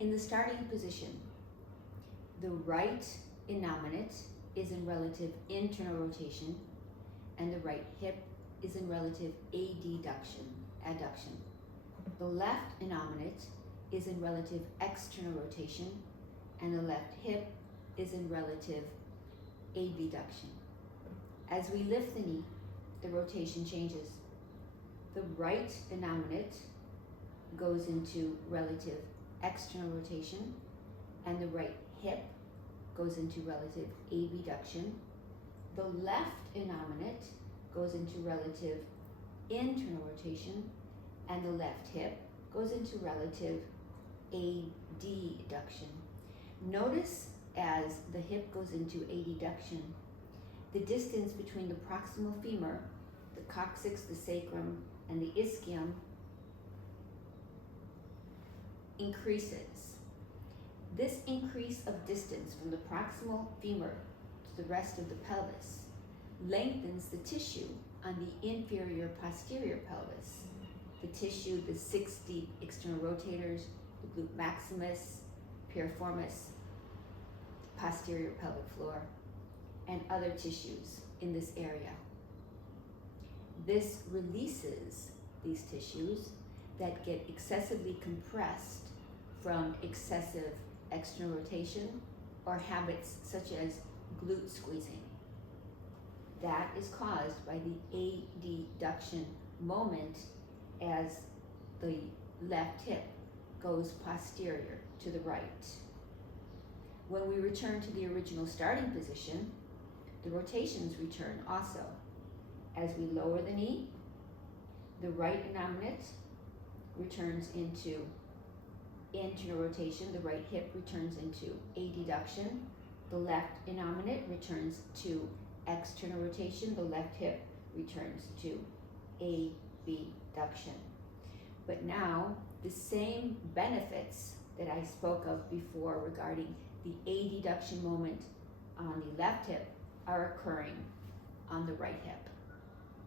In the starting position, the right innominate is in relative internal rotation and the right hip is in relative adduction. The left innominate is in relative external rotation and the left hip is in relative abduction. As we lift the knee, the rotation changes. The right innominate goes into relative external rotation and the right hip goes into relative abduction. The left innominate goes into relative internal rotation and the left hip goes into relative adduction. Notice as the hip goes into adduction, the distance between the proximal femur, the coccyx, the sacrum, and the ischium increases. This increase of distance from the proximal femur to the rest of the pelvis lengthens the tissue on the inferior posterior pelvis. The tissue, the 6 deep external rotators, the glute maximus, piriformis, posterior pelvic floor, and other tissues in this area. This releases these tissues that get excessively compressed from excessive external rotation or habits such as glute squeezing. That is caused by the adduction moment as the left hip goes posterior to the right. When we return to the original starting position, the rotations return also. As we lower the knee, the right innominate returns into internal rotation, the right hip returns into adduction, the left innominate returns to external rotation, the left hip returns to abduction. But now the same benefits that I spoke of before regarding the adduction moment on the left hip are occurring on the right hip.